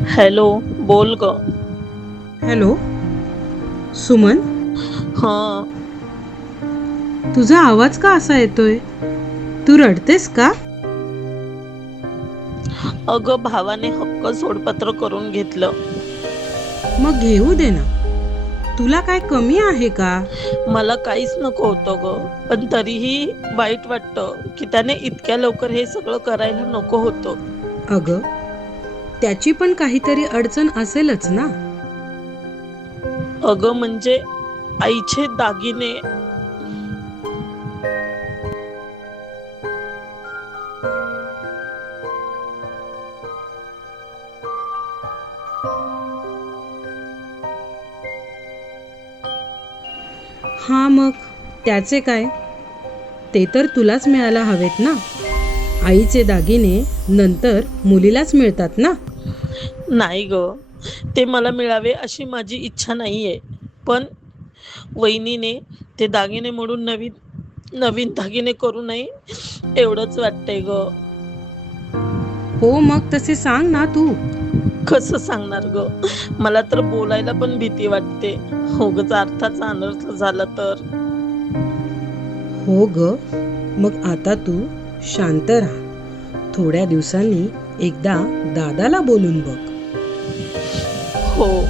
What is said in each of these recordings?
Hello. बोल ग. Hello Suman, हा. तुझा आवाज का असा येतोय? तू रडतेस का? अगं, भावाने हक्क सोडपत्र करून घेतलं. मग घेऊ दे ना. तुला काय कमी आहे का? मला काहीच नको होतं ग, पण तरीही वाईट वाटतं की त्याने इतक्या लवकर हे सगळं करायला नको होतं. अगं, त्याची पण काहीतरी अडचण असेलच ना. अगं म्हणजे आईचे दागिने. हा, मग त्याचे काय? ते तर तुलाच मिळायला हवेत ना. आईचे दागिने नंतर मुलीलाच मिळतात ना. नाही ग, ते मला मिळावे अशी माझी इच्छा नाहीये. पण वहिनीने ते दागिने मोडून नवीन नवीन दागिने करू नये एवढंच वाटतंय ग. हो, मग तसे सांग ना तू. कसं सांगणार ग? मला तर बोलायला पण भीती वाटते. उगाच अर्थाचा अनर्थ झाला तर. हो ग, मग आता तू शांत राहा. थोड्या दिवसांनी एकदा दादाला बोलून बघ. हो.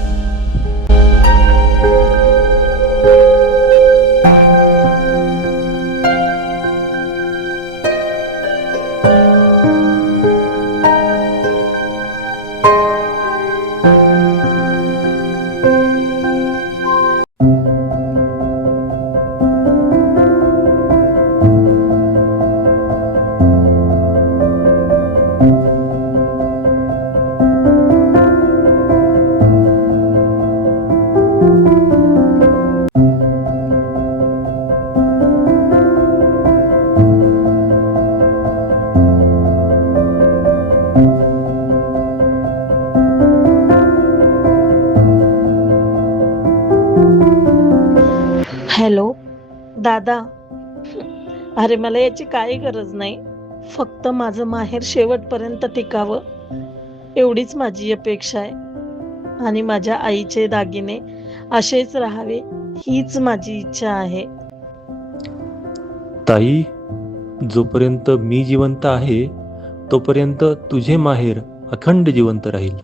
हॅलो दादा. अरे, मला याची काही गरज नाही. फक्त माझं माहेर शेवटपर्यंत टिकावं एवढीच माझी अपेक्षा आहे. आणि माझ्या आईचे दागिने असेच राहावे हीच माझी इच्छा आहे. ताई, जोपर्यंत मी जिवंत आहे तोपर्यंत तुझे माहेर अखंड जिवंत राहील.